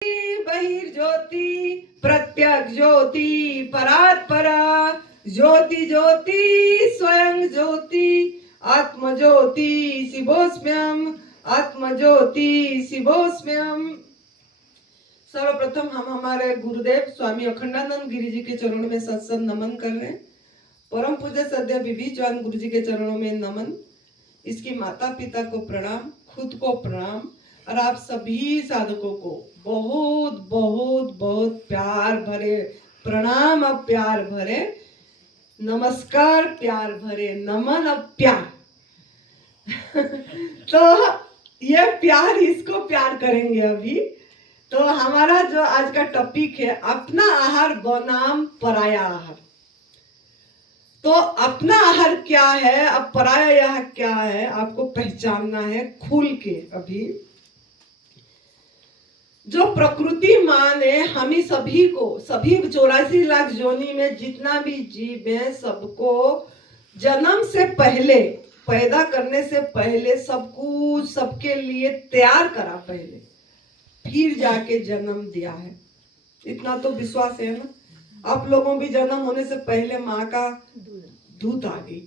बहिर्ज्योति प्रत्यक्ष ज्योति परात्परा ज्योति ज्योति स्वयं ज्योति आत्म ज्योति शिवोस्म्यम आत्म ज्योति शिवोस्म्यम। सर्वप्रथम हम हमारे गुरुदेव स्वामी अखंडानंद गिरी जी के चरणों में सत्संग नमन कर रहे हैं। परम पूज्य सद्य विभि चौहान गुरु जी के चरणों में नमन। इसकी माता पिता को प्रणाम, खुद को प्रणाम और आप सभी साधकों को बहुत बहुत बहुत प्यार भरे प्रणाम और प्यार भरे नमस्कार, प्यार भरे नमन और प्यार। तो ये प्यार, इसको प्यार करेंगे अभी। तो हमारा जो आज का टॉपिक है, अपना आहार बनाम पराया आहार। तो अपना आहार क्या है, अब पराया आहार क्या है, आपको पहचानना है खुल के। अभी जो प्रकृति माँ ने हमें सभी को, सभी 84 लाख योनि में जितना भी जीव है, सबको जन्म से पहले, पैदा करने से पहले सब कुछ सबके लिए तैयार करा पहले, फिर जाके जन्म दिया है। इतना तो विश्वास है ना। आप लोगों भी जन्म होने से पहले माँ का दूध आ गई,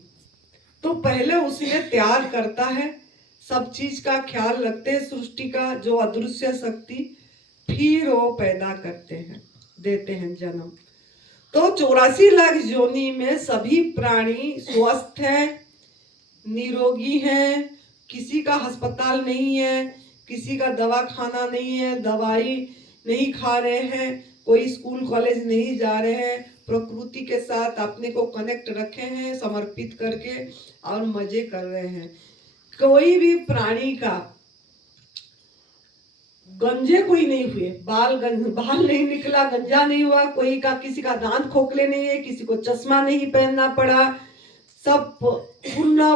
तो पहले उसने तैयार करता है, सब चीज का ख्याल रखते हैं, सृष्टि का जो अदृश्य शक्ति, फिर वो पैदा करते हैं, देते हैं जन्म। तो 84 लाख योनि में सभी प्राणी स्वस्थ हैं, निरोगी हैं, किसी का अस्पताल नहीं है, किसी का दवा खाना नहीं है, दवाई नहीं खा रहे हैं, कोई स्कूल कॉलेज नहीं जा रहे हैं, प्रकृति के साथ अपने को कनेक्ट रखे हैं समर्पित करके और मजे कर रहे हैं। कोई भी प्राणी का गंजे कोई नहीं हुए, बाल नहीं निकला, गंजा नहीं हुआ, कोई का किसी का दांत खोखले नहीं है, किसी को चश्मा नहीं पहनना पड़ा, सब पूर्ण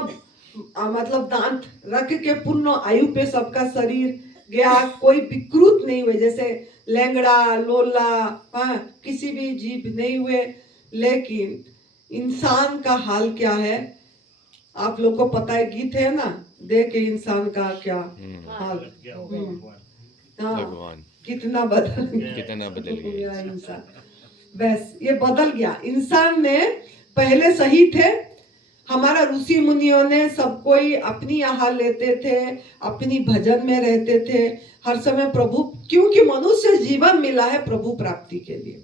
मतलब दांत रख के पूर्ण आयु पे सबका शरीर गया, कोई विकृत नहीं हुए, जैसे लैंगड़ा लोला किसी भी जीव नहीं हुए। लेकिन इंसान का हाल क्या है, आप लोग को पता है, गीत है ना, देखे इंसान का क्या हाल। हाँ, कितना बदल गया इंसान। बस ये बदल गया। इंसान ने पहले सही थे, हमारा ऋषि मुनियों ने सब कोई अपनी आहार लेते थे, अपनी भजन में रहते थे हर समय प्रभु, क्योंकि मनुष्य जीवन मिला है प्रभु प्राप्ति के लिए।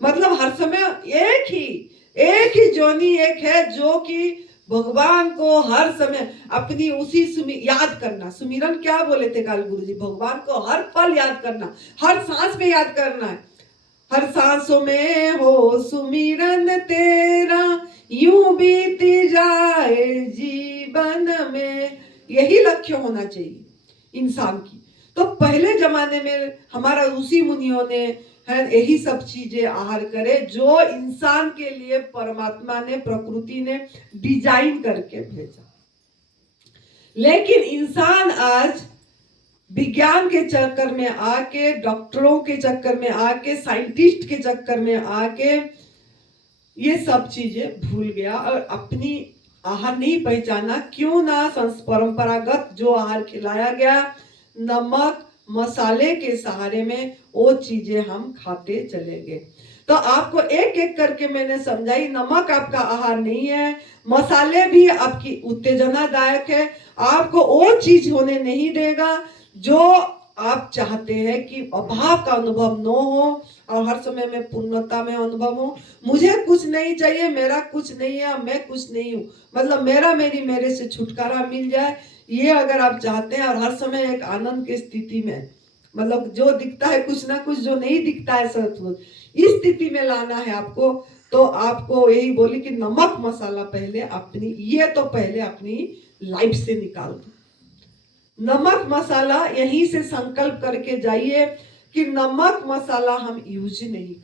मतलब हर समय एक ही जोनी एक है, जो कि भगवान को हर समय अपनी उसी याद करना। सुमिरन क्या बोले थे काल गुरु जी, भगवान को हर पल याद करना, हर सांस में याद करना है। हर सांसों में हो सुमिरन तेरा, यूं बीती जाए जीवन में, यही लक्ष्य होना चाहिए इंसान की। तो पहले जमाने में हमारा ऋषि मुनियों ने यही सब चीजें आहार करे, जो इंसान के लिए परमात्मा ने, प्रकृति ने डिजाइन करके भेजा। लेकिन इंसान आज विज्ञान के चक्कर में आके, डॉक्टरों के चक्कर में आके, साइंटिस्ट के चक्कर में आके ये सब चीजें भूल गया और अपनी आहार नहीं पहचाना। क्यों ना परंपरागत जो आहार खिलाया गया, नमक मसाले के सहारे में वो चीजें हम खाते चले गए। तो आपको एक एक करके मैंने समझाई, नमक आपका आहार नहीं है, मसाले भी आपकी उत्तेजनादायक है, आपको वो चीज होने नहीं देगा जो आप चाहते हैं कि अभाव का अनुभव न हो और हर समय में पूर्णता में अनुभव हो। मुझे कुछ नहीं चाहिए, मेरा कुछ नहीं है, मैं कुछ नहीं हूँ, मतलब मेरे से छुटकारा मिल जाए, ये अगर आप चाहते हैं। और हर समय एक आनंद की स्थिति में, मतलब जो दिखता है कुछ ना कुछ, जो नहीं दिखता है सचमुच, इस स्थिति में लाना है आपको। तो आपको यही बोली कि नमक मसाला पहले अपनी, ये तो पहले अपनी लाइफ से निकाल दो। नमक मसाला यहीं से संकल्प करके जाइए कि नमक मसाला हम यूज नहीं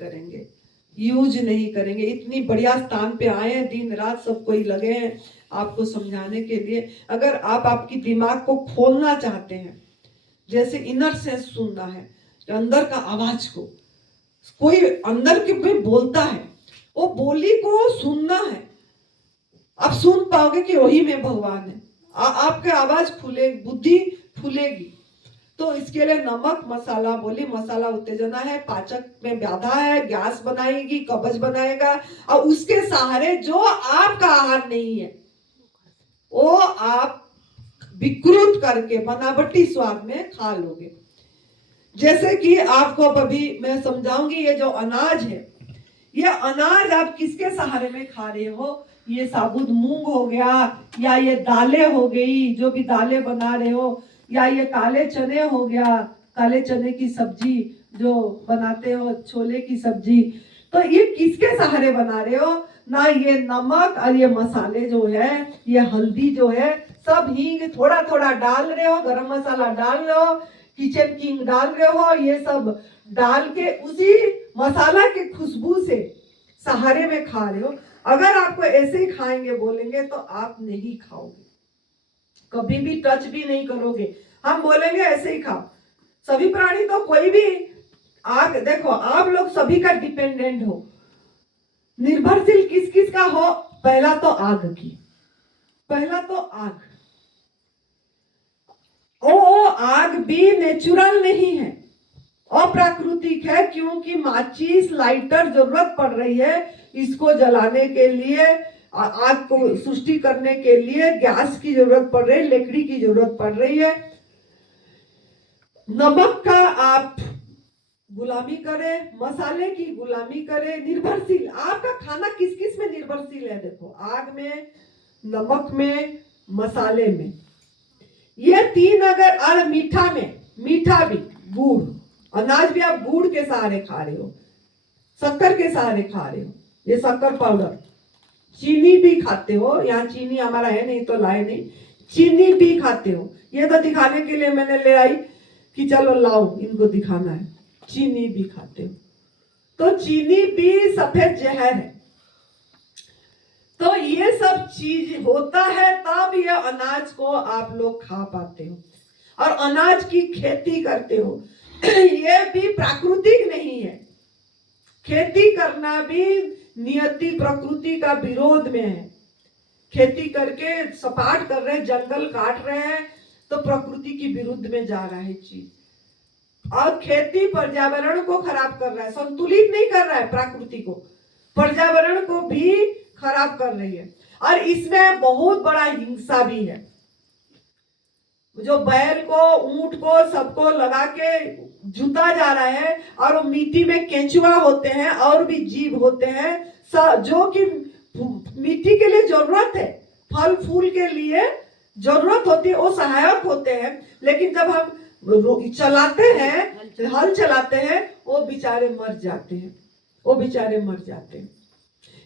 करेंगे। इतनी बढ़िया स्थान पे आए हैं, दिन रात सब कोई लगे हैं आपको समझाने के लिए। अगर आप आपकी दिमाग को खोलना चाहते हैं, जैसे इनर सेंस सुनना है, अंदर का आवाज को, कोई अंदर के में बोलता है, वो बोली को सुनना है, आप सुन पाओगे कि वही में भगवान है। आपके आवाज खुलेगी, बुद्धि खुलेगी। तो इसके लिए नमक मसाला बोली मसाला उत्तेजना है, पाचक में बाधा है, गैस बनाएगी, कब्ज बनाएगा, और उसके सहारे जो आपका आहार नहीं है वो आप विकृत करके बनावटी स्वाद में खा लोगे। जैसे कि आपको अभी मैं समझाऊंगी, ये जो अनाज है, ये अनाज आप किसके सहारे में खा रहे हो? ये साबुत मूंग हो गया, या ये दालें हो गई, जो भी दालें बना रहे हो, या ये काले चने हो गया, काले चने की सब्जी जो बनाते हो, छोले की सब्जी, तो ये किसके सहारे बना रहे हो? ना ये नमक और ये मसाले जो है, ये हल्दी जो है, सब हींग थोड़ा थोड़ा डाल रहे हो, गरम मसाला डाल रहे हो, किचन किंग डाल रहे हो, ये सब डाल के उसी मसाला की खुशबू से सहारे में खा रहे हो। अगर आपको ऐसे ही खाएंगे बोलेंगे तो आप नहीं खाओगे, कभी भी टच भी नहीं करोगे। हम बोलेंगे ऐसे ही खाओ। सभी प्राणी तो कोई भी आग, देखो आप लोग सभी का डिपेंडेंट हो, निर्भरशील किस किस का हो? पहला तो आग की, पहला तो आग। ओ आग भी नेचुरल नहीं है, अप्राकृतिक है, क्योंकि माचिस लाइटर जरूरत पड़ रही है इसको जलाने के लिए, आग को सृष्टि करने के लिए गैस की जरूरत पड़ रही है, लकड़ी की जरूरत पड़ रही है। नमक का आप गुलामी करें, मसाले की गुलामी करें, निर्भरशील। आपका खाना किस किस में निर्भरशील है? देखो, आग में, नमक में, मसाले में, ये तीन। अगर और मीठा में, मीठा भी, गुड़, अनाज भी आप गुड़ के सहारे खा रहे हो, शक्कर के सहारे खा रहे हो, ये शक्कर पाउडर, चीनी भी खाते हो। यहाँ चीनी हमारा है नहीं तो लाए नहीं, चीनी भी खाते हो। ये तो दिखाने के लिए मैंने ले आई कि चलो लाओ, इनको दिखाना है। चीनी भी खाते हो, तो चीनी भी सफेद जहर है। तो ये सब चीज होता है तब ये अनाज को आप लोग खा पाते हो और अनाज की खेती करते हो। ये भी प्राकृतिक नहीं है। खेती करना भी नियति प्रकृति का विरोध में है। खेती करके सपाट कर रहे हैं, जंगल काट रहे हैं, तो प्रकृति की विरुद्ध में जा रहा है चीज। और खेती पर्यावरण को खराब कर रहा है, संतुलित नहीं कर रहा है, प्रकृति को, पर्यावरण को भी खराब कर रही है। और इसमें बहुत बड़ा हिंसा भी है। जो बैल को, ऊंट को, सबको लगा के जुता जा रहा है, और वो मिट्टी में केंचुआ होते हैं और भी जीव होते हैं, जो कि मिट्टी के लिए जरूरत है, फल फूल के लिए जरूरत होती है, वो सहायक होते हैं। लेकिन जब हम चलाते हैं, हल चलाते हैं, वो बेचारे मर जाते हैं, वो बेचारे मर जाते हैं।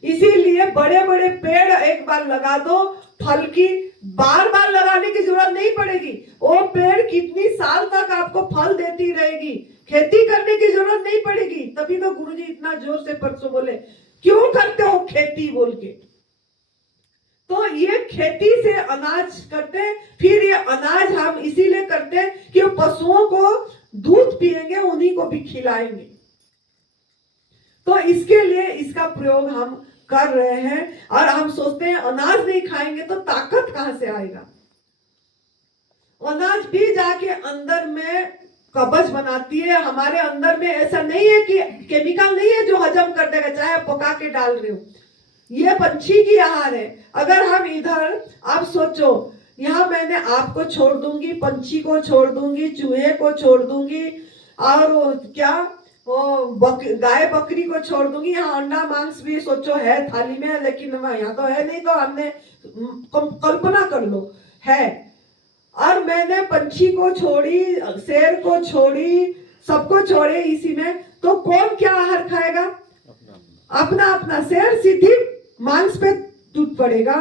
इसीलिए बड़े बड़े पेड़ एक बार लगा दो, फल की बार बार लगाने की जरूरत नहीं पड़ेगी। वो पेड़ कितनी साल तक आपको फल देती रहेगी, खेती करने की जरूरत नहीं पड़ेगी। तभी तो गुरुजी इतना जोर से परसों बोले, क्यों करते हो खेती बोल के। तो ये खेती से अनाज करते हैं। फिर ये अनाज हम इसीलिए करते हैं कि पशुओं को दूध पिएंगे, उन्हीं को भी खिलाएंगे। तो इसके लिए इसका प्रयोग हम कर रहे हैं। और हम सोचते हैं अनाज नहीं खाएंगे तो ताकत कहां से आएगा। अनाज भी जाके अंदर में कब्ज बनाती है। हमारे अंदर में ऐसा नहीं है कि केमिकल नहीं है जो हजम कर देगा, चाहे आप पका के डाल रहे हो। ये पंछी की आहार है। अगर हम इधर, आप सोचो, यहाँ मैंने आपको छोड़ दूंगी, पंछी को छोड़ दूंगी, चूहे को छोड़ दूंगी, और क्या गाय बकरी को छोड़ दूंगी। यहाँ अंडा मांस भी सोचो है थाली में, लेकिन यहाँ तो है नहीं, तो हमने कल्पना कर लो है। और मैंने पंछी को छोड़ी, शेर को छोड़ी, सबको छोड़े इसी में, तो कौन क्या आहार खाएगा? अपना अपना। शेर सीधी मांस पे टूट पड़ेगा।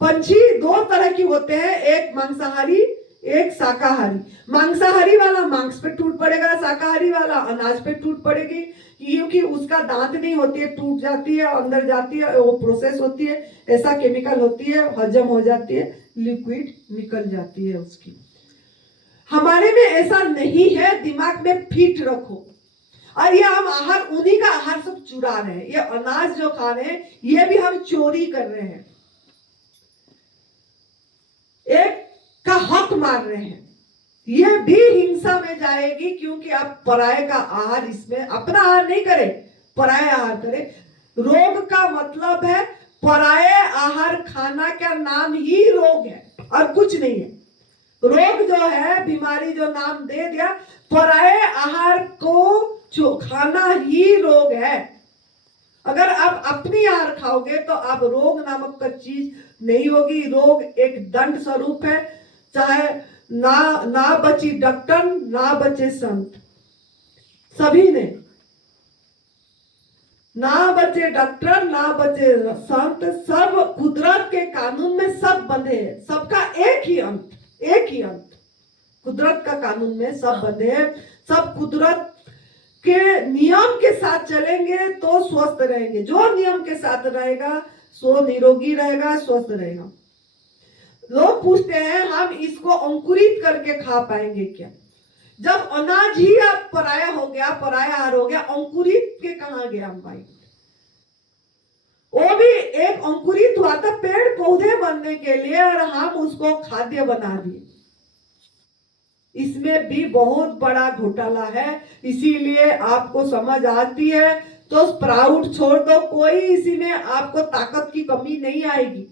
पंछी दो तरह की होते हैं, एक मांसाहारी, एक शाकाहारी। मांसाहारी वाला मांस पे टूट पड़ेगा, शाकाहारी वाला अनाज पे टूट पड़ेगी, क्योंकि उसका दांत नहीं होती है, टूट जाती है, अंदर जाती है, वो प्रोसेस होती है, ऐसा केमिकल होती है, हजम हो जाती है, लिक्विड निकल जाती है उसकी। हमारे में ऐसा नहीं है, दिमाग में फिट रखो। और ये हम आहार, उन्हीं का आहार सब चुरा रहे हैं। ये अनाज जो खा रहे हैं, ये भी हम चोरी कर रहे हैं, एक का हक मार रहे हैं। ये भी हिंसा में जाएगी, क्योंकि आप पराये का आहार, इसमें अपना आहार नहीं करे, पराये आहार करे। रोग का मतलब है पराये आहार खाना का नाम ही रोग है और कुछ नहीं है। रोग जो है, बीमारी जो नाम दे दिया, पराये आहार को जो खाना ही रोग है। अगर आप अपनी आहार खाओगे तो आप रोग नामक का चीज नहीं होगी। रोग एक दंड स्वरूप है। चाहे ना बची डॉक्टर, ना बचे संत, सभी ने, ना बचे डॉक्टर, ना बचे संत, सब कुदरत के कानून में सब बंधे हैं। सबका एक ही अंत, एक ही अंत, कुदरत का कानून में सब बंधे हैं। सब कुदरत के नियम के साथ चलेंगे तो स्वस्थ रहेंगे। जो नियम के साथ रहेगा सो निरोगी रहेगा, स्वस्थ रहेगा। लोग पूछते हैं हम इसको अंकुरित करके खा पाएंगे क्या? जब अनाज ही आप पराया हो गया, पराया आहार हो गया, अंकुरित के कहां गया हम भाई? वो भी एक अंकुरित हुआ था पेड़ पौधे बनने के लिए, और हम उसको खाद्य बना दिए। इसमें भी बहुत बड़ा घोटाला है। इसीलिए आपको समझ आती है तो स्प्राउट छोड़ दो, कोई इसी में आपको ताकत की कमी नहीं आएगी,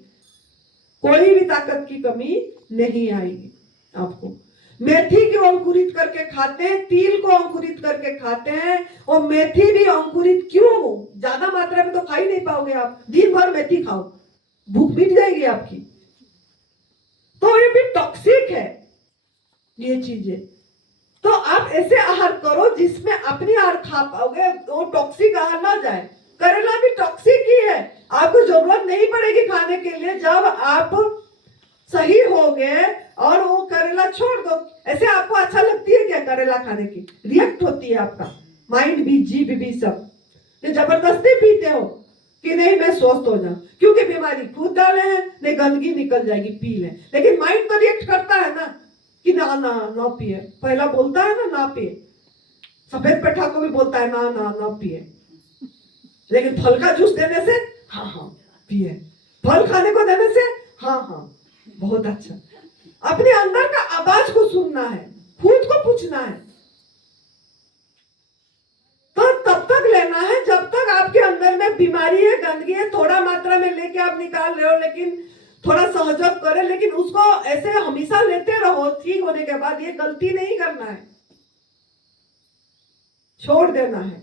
कोई भी ताकत की कमी नहीं आएगी आपको। मेथी को अंकुरित करके खाते हैं, तिल को अंकुरित करके खाते हैं, और मेथी भी अंकुरित क्यों? ज्यादा मात्रा में तो खा ही नहीं पाओगे आप। दिन भर मेथी खाओ, भूख मिट जाएगी आपकी। तो ये भी टॉक्सिक है ये चीजें। तो आप ऐसे आहार करो जिसमें अपनी आहार खा पाओगे, वो टॉक्सिक आहार ना जाए। करेला भी टॉक्सिक ही है, आपको जरूरत नहीं पड़ेगी खाने के लिए। जब आप सही हो गए और वो करेला छोड़ दो। ऐसे आपको अच्छा लगती है क्या करेला खाने की? रिएक्ट होती है आपका माइंड भी, जीभ भी, सब। ये जबरदस्ती पीते हो कि नहीं मैं स्वस्थ हो जाऊं, क्योंकि बीमारी खुद डाले हैं, नहीं गंदगी निकल जाएगी, पी ले। लेकिन माइंड तो रिएक्ट करता है ना कि ना ना ना पिए। पहला बोलता है ना पिए। सफेद पेठा को भी बोलता है ना ना ना पिए, लेकिन फल का जूस देने से हाँ हाँ पिए, फल खाने को देने से हाँ हाँ बहुत अच्छा। अपने अंदर का आवाज को सुनना है, खुद को पूछना है, तो तब तक लेना है जब तक आपके अंदर में बीमारी है, गंदगी है। थोड़ा मात्रा में लेके आप निकाल रहे हो, लेकिन थोड़ा सहयोग करें, लेकिन उसको ऐसे हमेशा लेते रहो। ठीक होने के बाद ये गलती नहीं करना है, छोड़ देना है।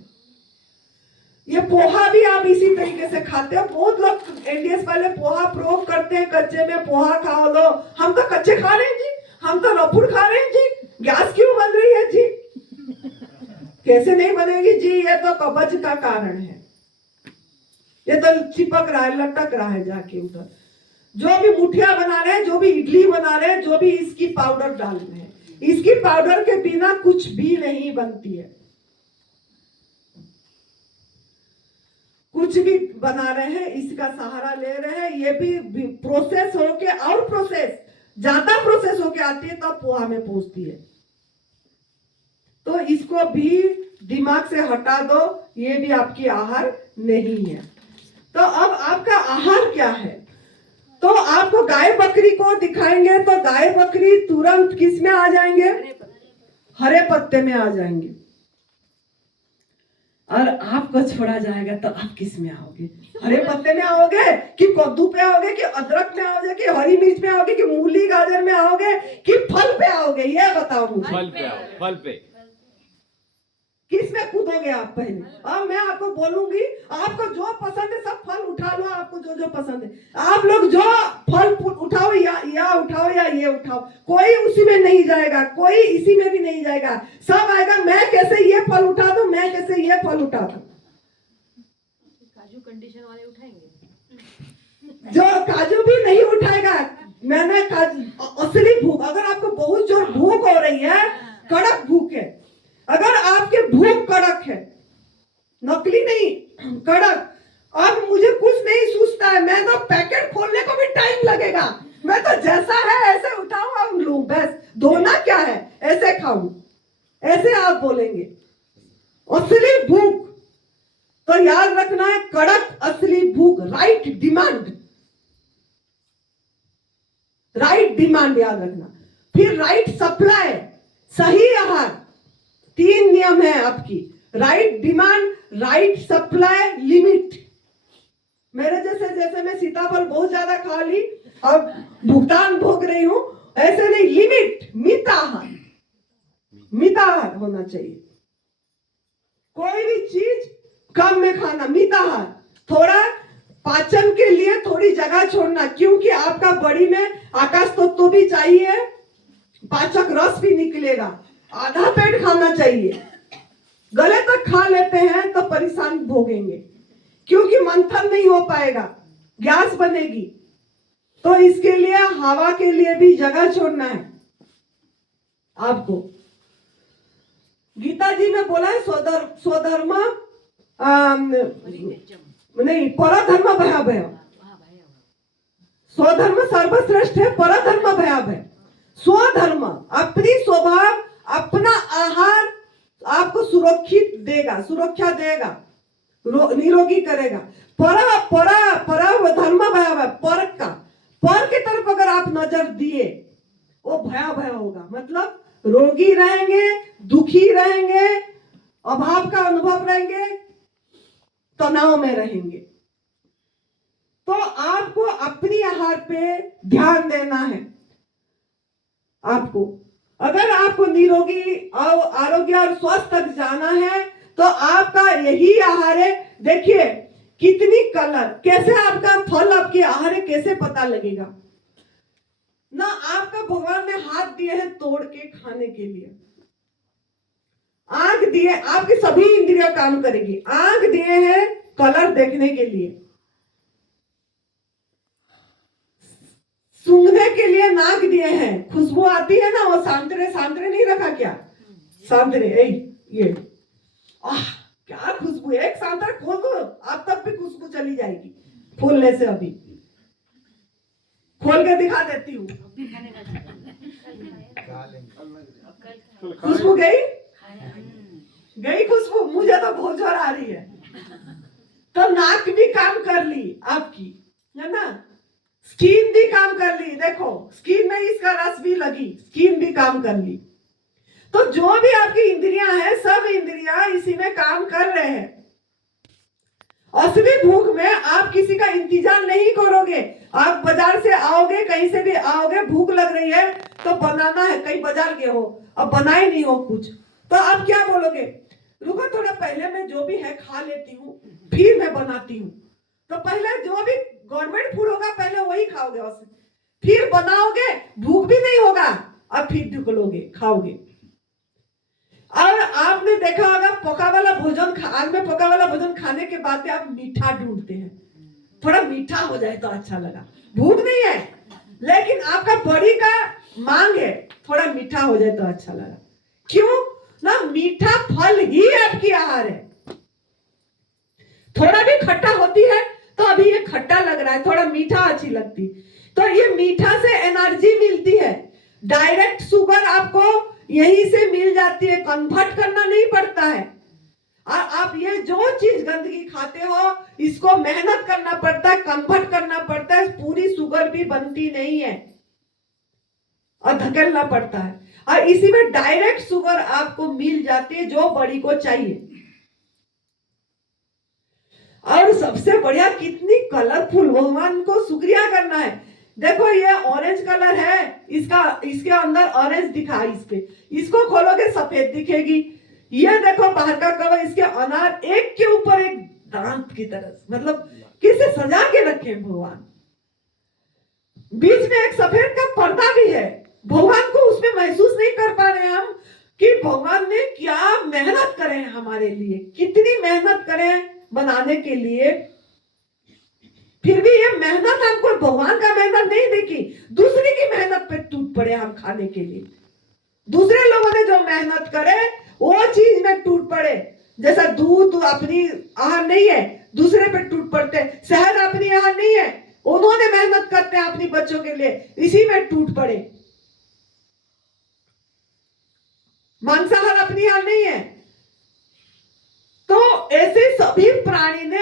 ये पोहा भी आप इसी तरीके से खाते हो। बहुत लोग एनडीएस वाले पोहा प्रयोग करते हैं, कच्चे में पोहा खाओ लो। हम तो कच्चे खा रहे हैं जी, हम तो रफुड़ खा रहे हैं जी। गैस क्यों बन रही है जी? कैसे नहीं बनेगी जी? ये तो कब्ज का कारण है, ये तो चिपक रहा है, लटक रहा है जाके उधर। जो भी मुठिया बना रहे हैं, जो भी इडली बना रहे हैं, जो भी इसकी पाउडर डाल रहे हैं, इसकी पाउडर के बिना कुछ भी नहीं बनती है। कुछ भी बना रहे हैं इसका सहारा ले रहे हैं। ये भी प्रोसेस होके, और प्रोसेस ज्यादा प्रोसेस होके आती है तब पोहा में पहुंचती है। तो इसको भी दिमाग से हटा दो, ये भी आपकी आहार नहीं है। तो अब आपका आहार क्या है? तो आपको गाय बकरी को दिखाएंगे तो गाय बकरी तुरंत किस में आ जाएंगे? हरे पत्ते में आ जाएंगे। और आपको छोड़ा जाएगा तो आप किस में आओगे? हरे पत्ते में आओगे कि कद्दू पे आओगे कि अदरक में आओगे कि हरी मिर्च में आओगे कि मूली गाजर में आओगे कि फल पे आओगे? ये बताओ मुझे। फल पे आओ, फल पे। किस में कूदोगे आप पहले? अब मैं आपको बोलूंगी, आपको जो पसंद है सब फल उठा लो, आपको जो जो पसंद है। आप लोग जो फल उठाओ, या उठाओ या ये उठाओ, कोई उसी में नहीं जाएगा, कोई इसी में भी नहीं जाएगा। सब आएगा मैं कैसे ये फल उठा दूं, मैं कैसे ये फल उठा दूं। काजू कंडीशन वाले उठाएंगे, जो काजू भी नहीं उठाएगा। मैंने असली भूख, अगर आपको बहुत जोर भूख हो रही है, कड़क भूख है, अगर आपकी भूख कड़क है, नकली नहीं कड़क, अब मुझे कुछ नहीं सूझता है, मैं तो पैकेट खोलने को भी टाइम लगेगा, मैं तो जैसा है ऐसे उठाऊं और लूं, बस धोना क्या है, ऐसे खाऊं, ऐसे आप बोलेंगे। असली भूख तो याद रखना है, कड़क असली भूख, राइट डिमांड, राइट डिमांड याद रखना। फिर राइट सप्लाई, सही आहार, 3 नियम है आपकी। Right demand, right supply, limit. मेरे जैसे मैं सीताफल बहुत ज्यादा खा ली और भुगतान भोग रही हूं, ऐसे नहीं। लिमिट, मिताहार होना चाहिए। कोई भी चीज कम में खाना, मिताहार। थोड़ा पाचन के लिए थोड़ी जगह छोड़ना, क्योंकि आपका बॉडी में आकाश तत्व भी चाहिए, पाचक रस भी निकलेगा। आधा पेट खाना चाहिए। गले तक खा लेते हैं तो परेशान भोगेंगे, क्योंकि मंथन नहीं हो पाएगा, गैस बनेगी। तो इसके लिए हवा के लिए भी जगह छोड़ना है आपको। गीता जी में बोला है स्वधर्म नहीं, परधर्म भयावह। स्वधर्म सर्वश्रेष्ठ है, परधर्म भयावह। स्वधर्म, अपनी स्वभाव, अपना आहार आपको सुरक्षा देगा, निरोगी करेगा। पर धर्म भयावह, पर की तरफ अगर आप नजर दिए, वो भयावह होगा। मतलब रोगी रहेंगे, दुखी रहेंगे, अभाव का अनुभव रहेंगे, तनाव में रहेंगे। तो आपको अपनी आहार पे ध्यान देना है। आपको अगर आपको निरोगी और आरोग्य और स्वस्थ तक जाना है तो आपका यही आहार है। देखिए कितनी कलर, कैसे आपका फल आपके आहार है, कैसे पता लगेगा ना। आपका भगवान ने हाथ दिए हैं तोड़ के खाने के लिए, आंख दिए, आपकी सभी इंद्रियां काम करेगी। आंख दिए हैं कलर देखने के लिए, सूंघने के लिए नाक दिए हैं, खुशबू आती है ना, वो सांतरे नहीं रखा क्या, सांतरे ये क्या खुशबू है। एक सांतरा खोल दो, आप तक भी खुशबू चली जाएगी खोलने से। अभी खोल के दिखा देती हूँ। खुशबू गई खुशबू, मुझे तो बहुत जोर आ रही है। तो नाक भी काम कर ली आपकी, है ना। स्किन भी काम कर ली, देखो स्किन में इसका रस भी लगी, स्किन भी काम कर ली। तो जो भी आपकी इंद्रियां हैं, सब इंद्रियां इसी में काम कर रहे हैं। असली भूख में आप किसी का इंतजार नहीं करोगे। आप बाजार से आओगे, कहीं से भी आओगे, भूख लग रही है तो बनाना है, कहीं बाजार गए हो अब बनाए नहीं हो कुछ, तो आप क्या बोलोगे, रुको थोड़ा पहले मैं जो भी है खा लेती हूँ, फिर मैं बनाती हूँ। तो पहले जो भी गवर्नमेंट फूड होगा पहले वही खाओगे, फिर बनाओगे, भूख भी नहीं होगा, अब फिर निकलोगे खाओगे। और आपने देखा होगा पका वाला भोजन, आग में पका वाला भोजन खाने के बाद आप मीठा ढूंढते हैं, थोड़ा मीठा हो जाए तो अच्छा लगा। भूख नहीं है लेकिन आपका बॉडी का मांग है, थोड़ा मीठा हो जाए तो अच्छा लगा। क्यों ना, मीठा फल ही आपकी आहार है। थोड़ा भी खट्टा होती है तो अभी ये खट्टा लग रहा है, थोड़ा मीठा अच्छी लगती, तो ये मीठा से एनर्जी मिलती है। डायरेक्ट शुगर आपको यहीं से मिल जाती है, कन्वर्ट करना नहीं पड़ता है। और आप ये जो चीज गंदगी खाते हो इसको मेहनत करना पड़ता है, कन्वर्ट करना पड़ता है, पूरी शुगर भी बनती नहीं है और धकेलना पड़ता है। और इसी में डायरेक्ट शुगर आपको मिल जाती है जो बॉडी को चाहिए। और सबसे बढ़िया कितनी कलरफुल, भगवान को शुक्रिया करना है। देखो ये ऑरेंज कलर है, इसके अंदर ऑरेंज दिखा, इस पे इसको खोलोगे सफेद दिखेगी। ये देखो बाहर का कवर, इसके अनार एक के ऊपर एक दांत की तरह, मतलब किसे सजा के रखे भगवान। बीच में एक सफेद का पर्दा भी है, भगवान को उसमें महसूस नहीं कर पा रहे हम कि भगवान ने क्या मेहनत करे हमारे लिए, कितनी मेहनत करे बनाने के लिए। फिर भी ये मेहनत हमको भगवान का मेहनत नहीं देखी, दूसरे की मेहनत पे टूट पड़े हम खाने के लिए। दूसरे लोगों ने जो मेहनत करे वो चीज में टूट पड़े। जैसा दूध अपनी आहार नहीं है, दूसरे पे टूट पड़ते। शहद अपनी आहार नहीं है, उन्होंने मेहनत करते हैं अपनी बच्चों के लिए, इसी में टूट पड़े। मांसाहार अपनी आहार नहीं है। तो ऐसे सभी प्राणी ने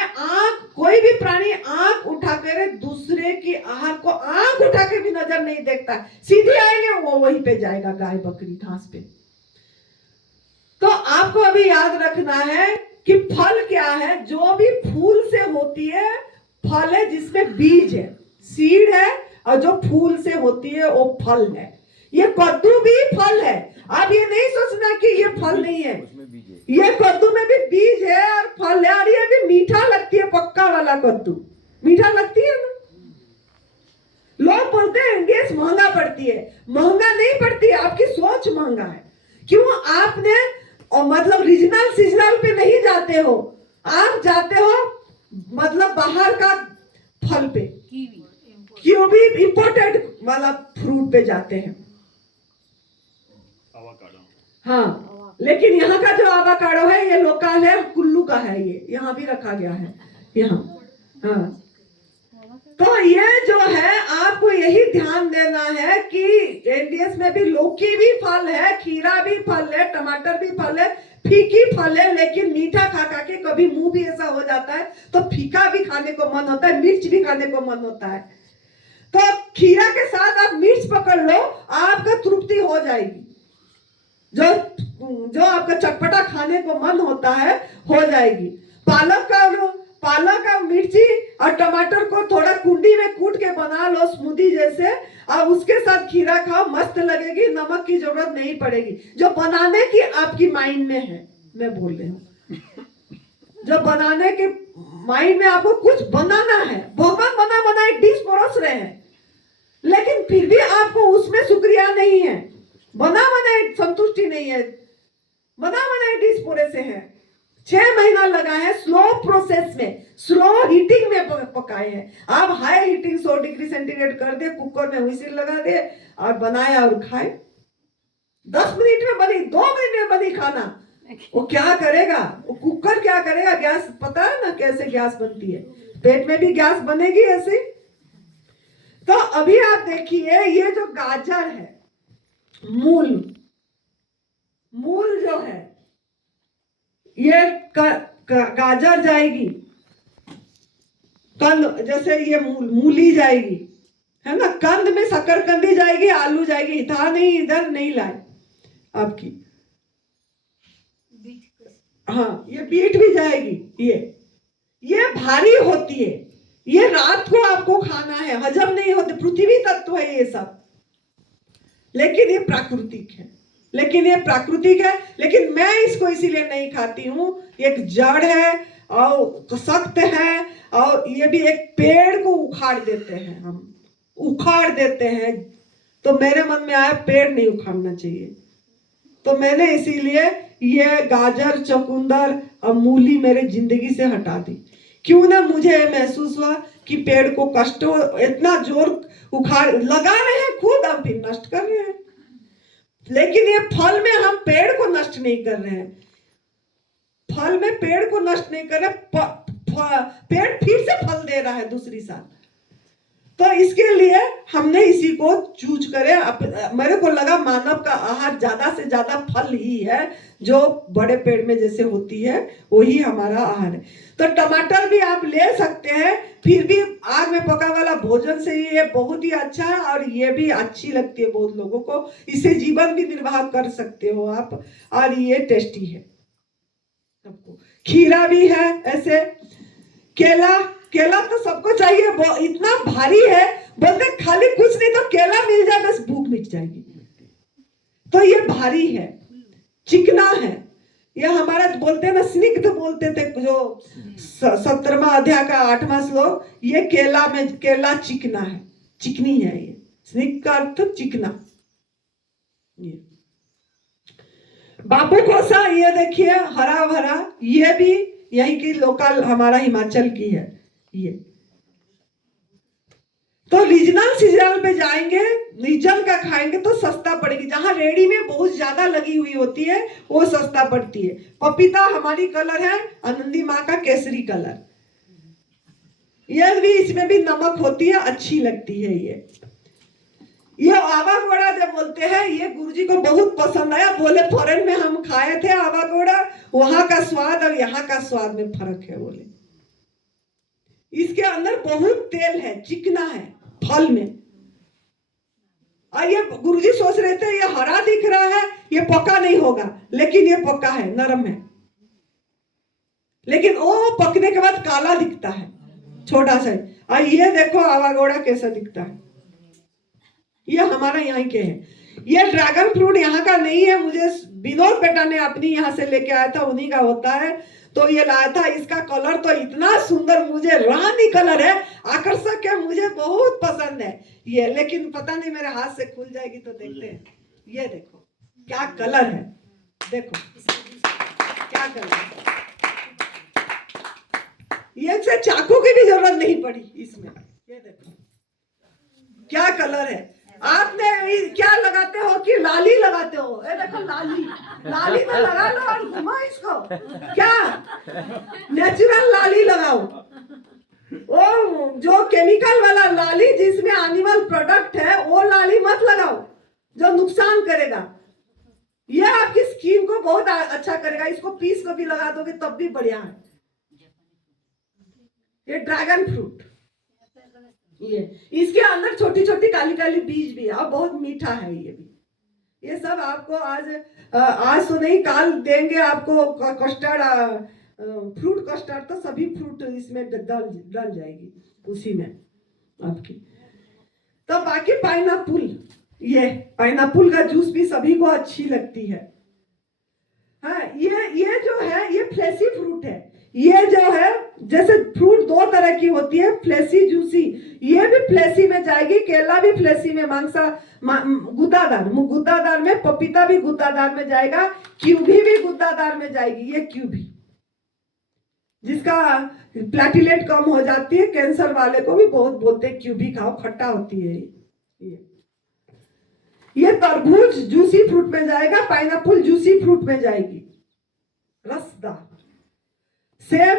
कोई भी प्राणी आंख उठाकर दूसरे की आहार को आंख उठा के भी नजर नहीं देखता, सीधे आएंगे वो वहीं पे जाएगा, गाय बकरी घास पे। आपको अभी याद रखना है कि फल क्या है। जो भी फूल से होती है फल है, जिसमें बीज है, सीड है, और जो फूल से होती है वो फल है। ये कद्दू भी फल है। आप ये नहीं सोचना कि ये फल नहीं है, ये कद्दू में भी बीज है और फल है। और ये भी मीठा लगती है, पक्का वाला कद्दू मीठा लगती है ना। लोग बोलते हैं इंडियस महंगा पड़ती है, महंगा नहीं पड़ती है, आपकी सोच महंगा है। क्यों? आपने मतलब रीजनल सीजनल पे नहीं जाते हो, आप जाते हो मतलब बाहर का फल पे, क्यों भी इंपोर्टेड वाला फ्रूट पे जाते हैं। हाँ, लेकिन यहाँ का जो आवाकाडो है ये लोकल है, कुल्लू का है, ये यहाँ भी रखा गया है यहाँ। हाँ, तो ये जो है आपको यही ध्यान देना है कि इंडियस में भी लौकी भी फल है, खीरा भी फल है, टमाटर भी फल है, फीकी फल है। लेकिन मीठा खा खा के कभी मुंह भी ऐसा हो जाता है तो फीका भी खाने को मन होता है, मिर्च भी खाने को मन होता है। तो खीरा के साथ आप मिर्च पकड़ लो, आपका तृप्ति हो जाएगी। जो आपका चटपटा खाने को मन होता है हो जाएगी। पालक का मिर्ची और टमाटर को थोड़ा कुंडी में कूट के बना लो स्मूदी जैसे, और उसके साथ खीरा खाओ, मस्त लगेगी, नमक की जरूरत नहीं पड़ेगी। जो बनाने की आपकी माइंड में है, मैं बोल रही हूँ, जो बनाने के माइंड में आपको कुछ बनाना है, भगवान बना बनाए डिश परोस रहे हैं, लेकिन फिर भी आपको उसमें शुक्रिया नहीं है, बना बनाए संतुष्टि नहीं है, बना बनाए डिश पूरे से है। 6 महीना लगा है स्लो प्रोसेस में, स्लो हीटिंग में पकाए हैं। आप हाई हीटिंग 100 डिग्री सेंटीग्रेड कर दे, कुकर में व्हिसिल लगा दे और बनाया और खाए। 10 मिनट में बनी, 2 मिनट में बनी खाना। वो क्या करेगा, वो कुकर क्या करेगा, गैस पता है ना कैसे गैस बनती है, पेट में भी गैस बनेगी ऐसे। तो अभी आप देखिए ये जो गाजर है, मूल जो है, ये गाजर जाएगी, कंद जैसे ये मूली जाएगी, है ना, कंद में शकरकंदी जाएगी, आलू जाएगी, था नहीं इधर नहीं लाए आपकी। हाँ, ये बीट भी जाएगी। ये भारी होती है, ये रात को आपको खाना है, हजम नहीं होते, पृथ्वी तत्व है ये सब। लेकिन ये प्राकृतिक है, लेकिन मैं इसको इसीलिए नहीं खाती हूँ। एक जड़ है और सख्त है, और ये भी एक पेड़ को उखाड़ देते हैं, हम उखाड़ देते हैं। तो मेरे मन में आया पेड़ नहीं उखाड़ना चाहिए, तो मैंने इसीलिए ये गाजर, चुकंदर और मूली मेरे जिंदगी से हटा दी। क्यों ना मुझे महसूस हुआ कि पेड़ को कष्ट हो, इतना जोर उखाड़ लगा रहे हैं खुद, हम फिर नष्ट कर रहे हैं। लेकिन ये फल में हम पेड़ को नष्ट नहीं कर रहे हैं, फल में पेड़ को नष्ट नहीं कर रहे, पेड़ फिर से फल दे रहा है दूसरी साल। तो इसके लिए हमने इसी को चूज करे। मेरे को लगा मानव का आहार ज्यादा से ज्यादा फल ही है, जो बड़े पेड़ में जैसे होती है वही हमारा आहार है। तो टमाटर भी आप ले सकते हैं, फिर भी आग में पका वाला भोजन से ये बहुत ही अच्छा है, और ये भी अच्छी लगती है बहुत लोगों को, इसे जीवन भी निर्वाह कर सकते हो आप, और ये टेस्टी है सबको। खीरा भी है ऐसे, केला तो सबको चाहिए, इतना भारी है, बोलते खाली कुछ नहीं तो केला मिल जाए बस भूख मिट जाएगी। तो ये भारी है, चिकना है, ये हमारा बोलते हैं ना स्निग्ध बोलते थे, जो 17वां अध्याय का 8वां श्लोक, ये केला चिकना है, चिकनी है। ये स्निग्ध का अर्थ चिकना। ये बापू कोसा, ये देखिए हरा भरा, ये भी यही की लोकल हमारा हिमाचल की है ये। तो रीजनल सीजनल पे जाएंगे, रीजन का खाएंगे तो सस्ता पड़ेगी। जहां रेडी में बहुत ज्यादा लगी हुई होती है वो सस्ता पड़ती है। पपीता हमारी कलर है, आनंदी माँ का केसरी कलर, ये भी, इसमें भी नमक होती है, अच्छी लगती है। ये आवागोड़ा जब बोलते हैं, ये गुरुजी को बहुत पसंद आया, बोले फॉरेन में हम खाए थे आवागोड़ा, वहां का स्वाद और यहाँ का स्वाद में फर्क है। बोले इसके अंदर बहुत तेल है, चिकना है फल में। और ये गुरुजी सोच रहे थे ये हरा दिख रहा है, ये पका नहीं होगा, लेकिन ये पका है, नरम है। लेकिन वो पकने के बाद काला दिखता है, छोटा सा। और ये देखो आवागोड़ा कैसा दिखता है। ये हमारा यहाँ के है। ये ड्रैगन फ्रूट यहाँ का नहीं है, मुझे विनोद बेटा ने अपनी यहाँ से लेके आया था, उन्हीं का होता है, तो ये लाया था। इसका कलर तो इतना सुंदर, मुझे रानी कलर है, आकर्षक है, मुझे बहुत पसंद है ये। लेकिन पता नहीं मेरे हाथ से खुल जाएगी तो देखते हैं। ये देखो क्या कलर है, देखो क्या कलर है। ये से चाकू की भी जरूरत नहीं पड़ी इसमें। ये देखो क्या कलर है। आपने क्या लगाते हो कि लाली लगाते हो? ये देखो लाली, लाली में लगा लो और घुमाओ इसको। क्या नेचुरल लाली लगाओ, वो जो केमिकल वाला लाली जिसमें एनिमल प्रोडक्ट है वो लाली मत लगाओ जो नुकसान करेगा। ये आपकी स्किन को बहुत अच्छा करेगा। इसको पीस को भी लगा दोगे तब भी बढ़िया है। ये ड्रैगन फ्रूट, ये इसके अंदर छोटी छोटी काली काली बीज भी है और बहुत मीठा है ये भी। ये सब आपको आज तो नहीं, काल देंगे आपको कस्टर्ड, फ्रूट कस्टर्ड। तो सभी फ्रूट इसमें डल जाएगी उसी में आपकी। तो बाकी पाइनएप्पल, ये पाइनएप्पल का जूस भी सभी को अच्छी लगती है। हाँ, ये जो है ये फ्लेसी फ्रूट है। ये जो है जैसे फ्रूट दो तरह की होती है, फ्लेसी जूसी, ये भी फ्लेसी में जाएगी। केला भी फ्लेसी में, गुद्दादार में, पपीता भी गुद्दादार में जाएगा, क्यूबी भी गुद्दादार में जाएगी। ये क्यूबी जिसका प्लेटलेट कम हो जाती है, कैंसर वाले को भी बहुत बोलते हैं क्यूबी खाओ, खट्टा होती है ये तरबूज जूसी फ्रूट में जाएगा, पाइनएप्पल जूसी फ्रूट में जाएगी, रसदार। सेब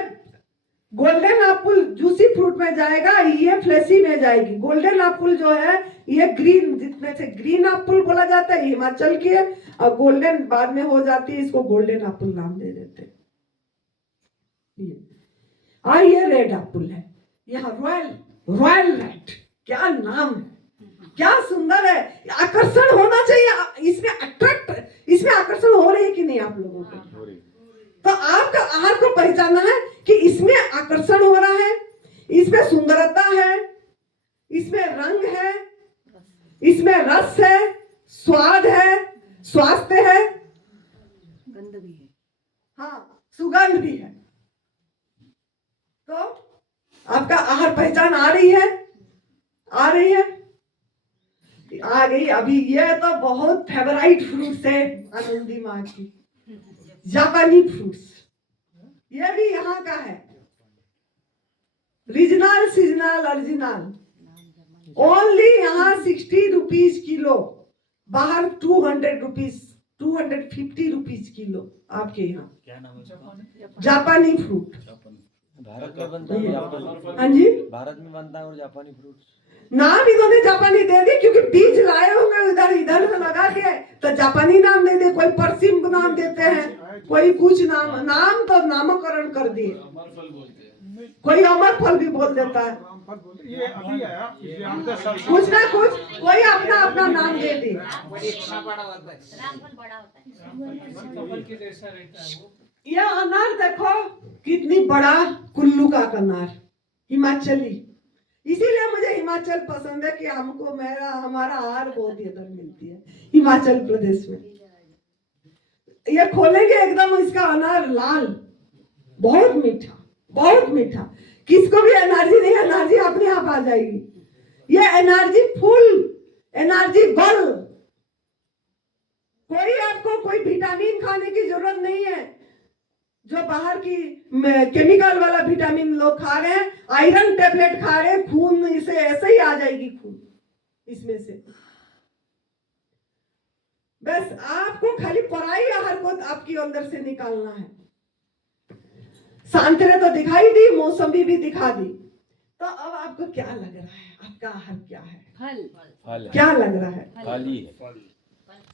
गोल्डन एप्पल जूसी फ्रूट में जाएगा, ये फ्लेसी में जाएगी। गोल्डन एप्पल जो है ये ग्रीन, जितने से ग्रीन एप्पल बोला जाता है, हिमाचल की है, और गोल्डन बाद में हो जाती है, इसको गोल्डन एप्पल नाम दे देते हैं। ये रेड एप्पल है, यहाँ रॉयल रेड, क्या नाम है, क्या सुंदर है। आकर्षण होना चाहिए इसमें आकर्षण हो रही है कि नहीं आप लोगों को? तो आपका आहार को पहचानना है कि इसमें आकर्षण हो रहा है, इसमें सुंदरता है, इसमें रंग है, इसमें रस है, स्वाद है, स्वास्थ्य है, गंध भी है, हाँ सुगंध भी है। तो आपका आहार पहचान आ रही है, आ गई अभी। ये तो बहुत फेवराइट फ्रूट्स है आनंदी माँ की, जापानी फ्रूट्स। ये भी यहाँ का है, रीजनल सीजनल ओरिजिनल। ओनली यहाँ 60 रुपीज किलो, बाहर 200 रुपीज, 250 रुपीज किलो आपके यहाँ। क्या नाम है? जापानी फ्रूट। भारत में बनता है? हाँ जी, भारत में बनता है और जापानी फ्रूट नाम इन्होंने जापानी दे दी क्योंकि बीज लाए होंगे इधर से लगा के, तो जापानी नाम दे दे। कोई परसिम नाम देते हैं, कोई कुछ नाम तो नामकरण कर दिए। कोई अमर फल भी बोल देता है, ये अभी आया, कुछ ना कुछ कोई अपना अपना नाम दे दे। ये अनार देखो कितनी बड़ा, कुल्लू का अनार, हिमाचली। इसीलिए मुझे हिमाचल पसंद है कि हमारा आहार बहुत इधर मिलती है हिमाचल प्रदेश में। ये खोलेंगे एकदम, इसका अनार लाल, बहुत मीठा, बहुत मीठा। किसको भी एनर्जी नहीं, एनर्जी अपने आप आ जाएगी। ये एनर्जी फुल, एनर्जी बल। आपको कोई विटामिन खाने की जरूरत नहीं है, जो बाहर की केमिकल वाला विटामिन लोग खा रहे हैं, आयरन टेबलेट खा रहे हैं, खून इसे ऐसे ही आ जाएगी खून इसमें से। बस आपको खाली पराई आहार को आपकी अंदर से निकालना है। सांतरे तो दिखाई दी, मौसमी भी दिखा दी, तो अब आपको क्या लग रहा है? आपका आहार क्या है? फल क्या लग रहा है? खाली है।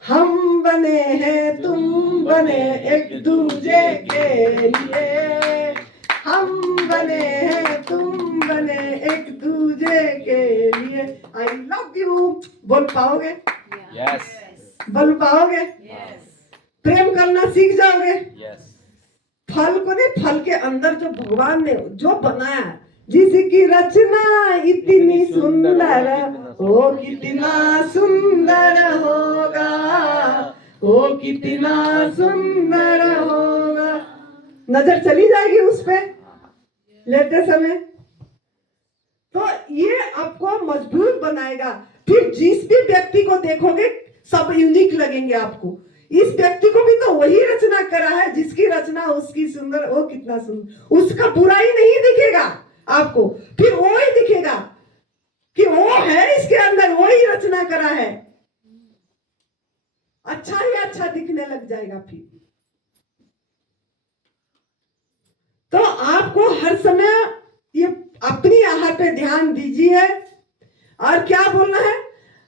हम बने हैं, तुम बने एक दूजे के लिए, हम बने हैं, तुम बने एक दूजे के लिए। I love you. बोल पाओगे? यस बोल पाओगे? प्रेम करना सीख जाओगे। यस फल को नहीं, फल के अंदर जो भगवान ने जो बनाया, जिसकी रचना इतनी सुंदर, वो कितना सुंदर होगा, वो कितना सुंदर होगा। नजर चली जाएगी उस पे लेते समय, तो ये आपको मजबूत बनाएगा। फिर जिस भी व्यक्ति को देखोगे सब यूनिक लगेंगे आपको। इस व्यक्ति को भी तो वही रचना करा है, जिसकी रचना उसकी सुंदर, वो कितना सुंदर, उसका बुराई नहीं दिखेगा आपको, फिर वो ही दिखेगा कि वो है इसके अंदर, वो ही रचना करा है। अच्छा ही अच्छा दिखने लग जाएगा फिर। तो आपको हर समय ये अपनी आहार पे ध्यान दीजिए। और क्या बोलना है?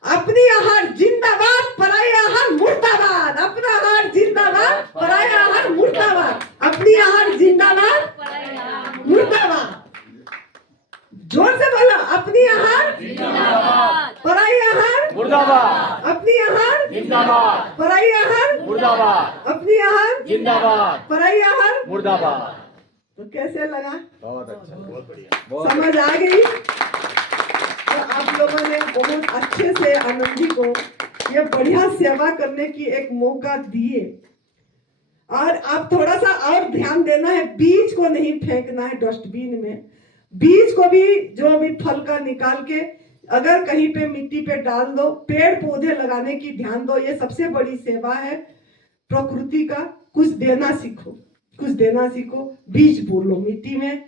अपनी आहार जिंदाबाद, पराई आहार मुर्दाबाद। अपना आहार जिंदाबाद, पराई आहार मुर्दाबाद। अपनी आहार जिंदाबाद, मुर्दाबाद। जोर से बोलो, अपनी आहार जिंदाबाद, पराई आहार मुर्दाबाद। अपनी आहार जिंदाबाद, पराई आहार मुर्दाबाद। अपनी आहार जिंदाबाद, पराई आहार। मुर्दाबाद। तो कैसे लगा? बहुत अच्छा, बहुत बढ़िया। समझ आ गई? तो आप लोगों ने बहुत अच्छे से आनंद जी को ये बढ़िया सेवा करने की एक मौका दिए। और आप थोड़ा सा और ध्यान देना है, बीज को नहीं फेंकना है डस्टबिन में। बीज को भी, जो भी फल का निकाल के अगर कहीं पे मिट्टी पे डाल दो। पेड़ पौधे लगाने की ध्यान दो, ये सबसे बड़ी सेवा है प्रकृति का। कुछ देना सीखो, कुछ देना सीखो। बीज बोलो मिट्टी में,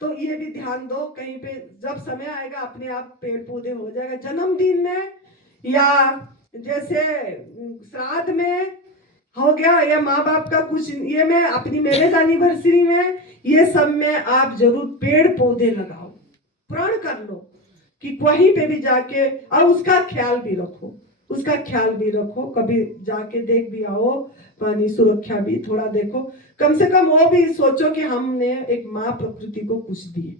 तो ये भी ध्यान दो। कहीं पे जब समय आएगा अपने आप पेड़ पौधे हो जाएगा। जन्मदिन में या जैसे श्राद्ध में हो गया, या माँ बाप का कुछ ये में, अपनी मैरिज एनिवर्सरी में, ये सब में आप जरूर पेड़ पौधे लगाओ। प्रण कर लो कि कहीं पे भी जाके, और उसका ख्याल भी रखो, उसका ख्याल भी रखो। कभी जाके देख भी आओ, पानी सुरक्षा भी थोड़ा देखो। कम से कम वो भी सोचो कि हमने एक माँ प्रकृति को कुछ दिए।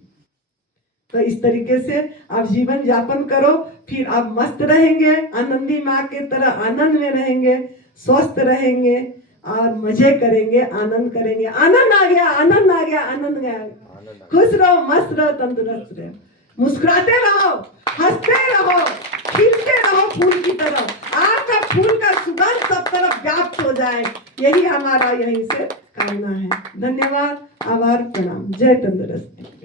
तो इस तरीके से आप जीवन यापन करो, फिर आप मस्त रहेंगे, आनंदी माँ के तरह आनंद में रहेंगे, स्वस्थ रहेंगे और मजे करेंगे, आनंद करेंगे। आनंद आ गया, आनंद आ गया, आनंद गया। खुश रहो, मस्त रहो, तंदुरुस्त रहो, मुस्कुराते रहो, हंसते रहो, खिलते रहो फूल की तरह। आपका फूल का सुगंध सब तरफ व्याप्त हो जाए, यही हमारा यहीं से कामना है। धन्यवाद, आभार, प्रणाम। जय तंदुरुस्ती।